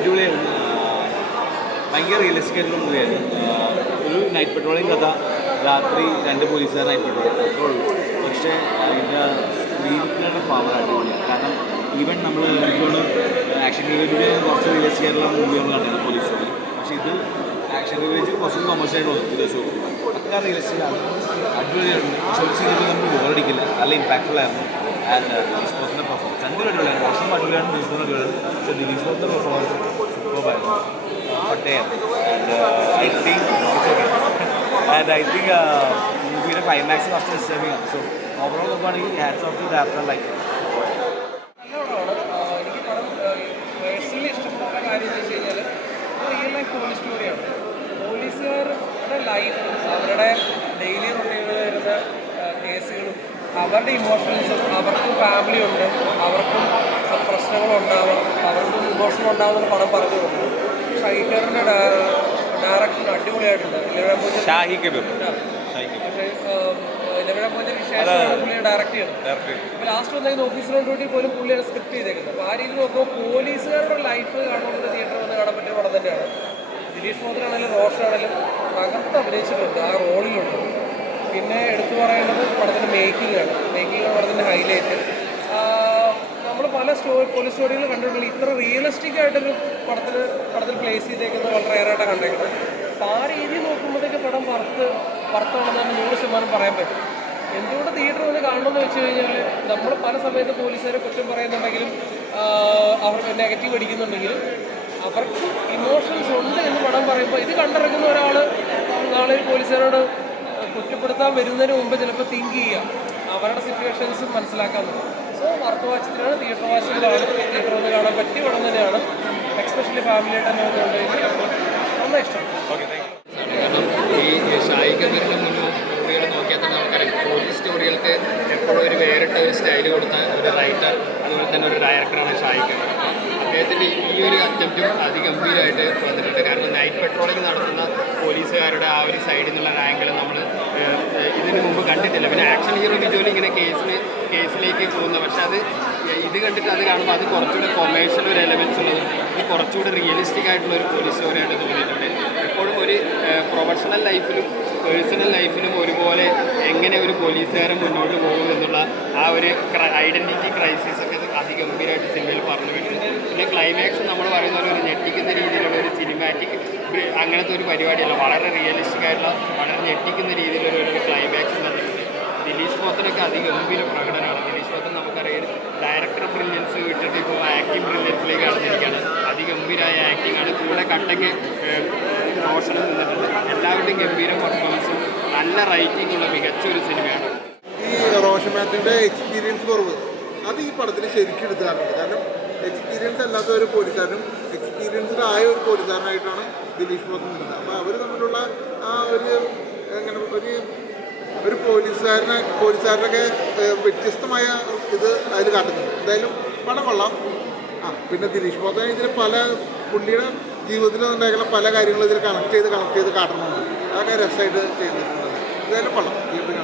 അടിപൊളിയായിരുന്നു. ഭയങ്കര റിയലിസ്റ്റിക് ആയിട്ടുള്ള മൂവിയായിരുന്നു ഒരു നൈറ്റ് പെട്രോളിങ് കഥ രാത്രി രണ്ട് പോലീസുകാർ നൈറ്റ് പെട്രോളിങ് അത്രേ ഉള്ളൂ. പക്ഷേ അതിന്റെ സ്ക്രീൻ പവർ അടിപൊളിയാണ് കാരണം ഈവൻ നമ്മൾ എനിക്കൊന്ന് ആക്ഷൻ റിവ്യൂവിൽ കുറച്ച് റിയലിസ്റ്റിക് ആയിട്ടുള്ള മൂവി നമ്മൾ പോലീസ് പക്ഷേ ഇത് ആക്ഷൻ റിവേജ് കുറച്ചും കൊമേഴ്സ്യായിട്ട് വന്നു ഇത് ഷോ പക്ക റിയലിസ്റ്റിക് ആണ്. അടിപൊളിയായിരുന്നു. പക്ഷേ ഒരു സീനിൽ നമുക്ക് ബോറടിക്കില്ല നല്ല ഇമ്പാക്റ്റുള്ളായിരുന്നു ആൻഡ് പെർഫോമൻസ് രണ്ടും അടിപൊളിയാണ് റോഷൻ അടിപൊളിയാണ് ബോസ് അടിപൊളിയാണ് പക്ഷേ ദിലീഷ് ബോസിന്റെ performance and I think and I think മൂവിയുടെ ക്ലൈമാക്സ് ഫസ്റ്റ് ഡിസ്റ്റർബിംഗ് ആണ് സോ ഓവറോൾ നോക്കുകയാണെങ്കിൽ hats off to adapter like പടം സ്റ്റോറിയാണ് പോലീസുകാരുടെ ലൈഫ് അവരുടെ ഡെയിലി റൊട്ടീനിൽ വരുന്ന ആ, കേസുകളും അവരുടെ ഇമോഷൻസും അവർക്കും ഫാമിലി ഉണ്ട് അവർക്കും പ്രശ്നങ്ങളുണ്ടാവാം അവർക്കും ഇമോഷൻ ഉണ്ടാവുന്ന പടം പറഞ്ഞുകൊണ്ട് ഷൈക്കറിന്റെ ഡയറക്ഷൻ അടിപൊളിയായിട്ടുണ്ട്. ഷാഹി കബീർ. പക്ഷേ ഡയറക്റ്റ് ചെയ്യണം ലാസ്റ്റ് വന്നേക്കുന്ന പോലും പുള്ളിയാണ് സ്ക്രിപ്റ്റ് ചെയ്തേക്കുന്നത്. അപ്പോൾ ആ രീതിയിൽ നോക്കുമ്പോൾ പോലീസുകാരുടെ ലൈഫ് കാണുന്നത് തിയേറ്ററിൽ വന്ന് കാണാൻ പറ്റിയ പടം തന്നെയാണ്. ദിലീഷ് മോഹനാണെങ്കിലും റോഷനാണെങ്കിലും തകർത്ത് അഭിനയിച്ചിട്ടുണ്ട് ആ റോളിലുണ്ട് പിന്നെ എടുത്തു പറയേണ്ടത് പടത്തിന്റെ മേക്കിങ്ങാണ് മേക്കിംഗ് ആണ് പടത്തിന്റെ ഹൈലൈറ്റ് നമ്മൾ പല സ്റ്റോറി പോലീസ് സ്റ്റോറികൾ കണ്ടിട്ടുള്ള ഇത്ര റിയലിസ്റ്റിക് ആയിട്ടൊരു പടത്തിൽ പടത്തിൽ പ്ലേസ് ചെയ്തേക്കുന്നത് വളരെ ഏറായിട്ടാണ് കണ്ടേക്കുന്നത്. അപ്പോൾ ആ രീതി നോക്കുമ്പോഴത്തേക്ക് പടം പുറത്ത് പുറത്താണെന്ന് നൂറ് ശതമാനം പറയാൻ പറ്റും. എന്തുകൊണ്ട് തിയേറ്റർ വന്ന് കാണണമെന്ന് വെച്ച് കഴിഞ്ഞാൽ നമ്മൾ പല സമയത്ത് പോലീസുകാരെ കുറ്റം പറയുന്നുണ്ടെങ്കിലും അവർ അവർക്ക് നെഗറ്റീവ് അടിക്കുന്നുണ്ടെങ്കിലും അവർക്ക് ഇമോഷൻസ് ഉണ്ട് എന്ന് പടം പറയുമ്പോൾ ഇത് കണ്ടിറങ്ങുന്ന ഒരാൾ നാളെ പോലീസുകാരോട് കുറ്റപ്പെടുത്താൻ വരുന്നതിന് മുമ്പ് ചിലപ്പോൾ തിങ്ക് ചെയ്യുക. അവരുടെ സിറ്റുവേഷൻസും മനസ്സിലാക്കാൻ സോ വർക്ക് വാച്ചത്തിനാണ് തിയേറ്റർ വാച്ചിലാണ് തിയേറ്റർ വന്ന് കാണാൻ പറ്റിയ പടം തന്നെയാണ്. എക്സ്പെഷ്യലി ഫാമിലിയായിട്ട് തന്നെ വന്നുകൊണ്ട് നന്നായി ഇഷ്ടം. ഈ ഷായി കബീറിന്റെ മുൻ മൂവികൾ നോക്കിയാൽ ഒരു വേറിട്ട ഒരു സ്റ്റൈൽ കൊടുത്ത ഒരു റൈറ്റർ അതുപോലെ തന്നെ ഒരു ഡയറക്ടറാണ് ഷായിക്ക് അദ്ദേഹത്തിന്റെ ഈ ഒരു അറ്റംപ്റ്റും അതിഗംഭീരമായിട്ട് വന്നിട്ടുണ്ട്. കാരണം നൈറ്റ് പെട്രോളിംഗ് നടത്തുന്ന പോലീസുകാരുടെ ആ ഒരു സൈഡിൽ നിന്നുള്ള ആംഗിൾ നമ്മൾ ഇതിനു മുമ്പ് കണ്ടിട്ടില്ല. പിന്നെ ആക്ഷൻ ഹീറോ വിജുവൽ ഇങ്ങനെ കേസിന് കേസിലേക്ക് പോകുന്ന പക്ഷെ അത് ഇത് കണ്ടിട്ട് അത് കാണുമ്പോൾ അത് കുറച്ചുകൂടെ കൊമേഴ്ഷ്യൽ ഒരു എലമെൻസ് ഉള്ളത് ഇത് കുറച്ചുകൂടെ റിയലിസ്റ്റിക് ആയിട്ടുള്ള ഒരു പോലീസ് സ്റ്റോറിയായിട്ട് തോന്നിയിട്ടുണ്ട്. എപ്പോഴും ഒരു പ്രൊഫഷണൽ ലൈഫിലും പേഴ്സണൽ ലൈഫിലും ഒരുപോലെ എങ്ങനെ ഒരു പോലീസുകാരൻ മുന്നോട്ട് പോകും എന്നുള്ള ആ ഒരു ഐഡന്റിറ്റി ക്രൈസിസ് ഒക്കെ അതിഗംഭീരമായിട്ട് സിനിമയിൽ പറഞ്ഞു വെക്കുന്നു പിന്നെ ക്ലൈമാക്സ് നമ്മൾ പറയുന്ന ഒരു ഞെട്ടിക്കുന്ന രീതിയിലുള്ള ഒരു സിനിമാറ്റിക് അങ്ങനത്തെ ഒരു പരിപാടിയല്ല. വളരെ റിയലിസ്റ്റിക് ആയിട്ടുള്ള വളരെ ഞെട്ടിക്കുന്ന രീതിയിലുള്ള ഒരു ക്ലൈമാക്സ് തന്നിട്ടുണ്ട് ദിലീഷ് പോത്തനൊക്കെ അതിഗംഭീര പ്രകടനമാണ്. ദിലീഷ് പോത്തൻ നമുക്കറിയാം ഡയറക്ടർ ബ്രില്യൻസ് വിട്ടിട്ട് ഇപ്പോൾ ആക്ടിംഗ് ബ്രില്യൻസിലേക്ക് കടന്നിരിക്കുകയാണ് അതിഗംഭീരമായ ആക്ടിംഗ് ആണ്. കൂടെ കട്ടയ്ക്ക് മോഷണം നിന്നിട്ടുണ്ട് എല്ലാവരുടെയും ഗംഭീര പെർഫോമൻസും നല്ല റൈറ്റിംഗ് ഉള്ള മികച്ച ഒരു സിനിമയാണ്. ഈ റോഷൻ മാത്തിന്റെ എക്സ്പീരിയൻസ് കുറവ് അത് ഈ പടത്തിന് ശരിക്കും എടുത്തു കാരണം എക്സ്പീരിയൻസ് അല്ലാത്ത ഒരു പോലീസുകാരനും എക്സ്പീരിയൻസ്ഡ് ആയ ഒരു പോലീസുകാരനായിട്ടാണ് ദിലീഷ് ബോസ് അപ്പോൾ അവർ തമ്മിലുള്ള ആ ഒരു എങ്ങനെ ഒരു ഒരു പോലീസുകാരനെ പോലീസുകാരനൊക്കെ വ്യത്യസ്തമായ ഇത് അതിൽ കാട്ടുന്നുണ്ട്. എന്തായാലും പണം കൊള്ളാം. ആ പിന്നെ ദിലീഷ് ബോധൻ ഇതിൽ പല പുള്ളിയുടെ ജീവിതത്തിൽ ഉണ്ടായിരുന്ന പല കാര്യങ്ങളും ഇതിൽ കണക്ട് ചെയ്ത് കണക്ട് ചെയ്ത് കാട്ടണമെന്ന് അതൊക്കെ രസമായിട്ട് ചെയ്തിട്ടുണ്ട് എന്തായാലും കൊള്ളാം. ജീവിതത്തിൽ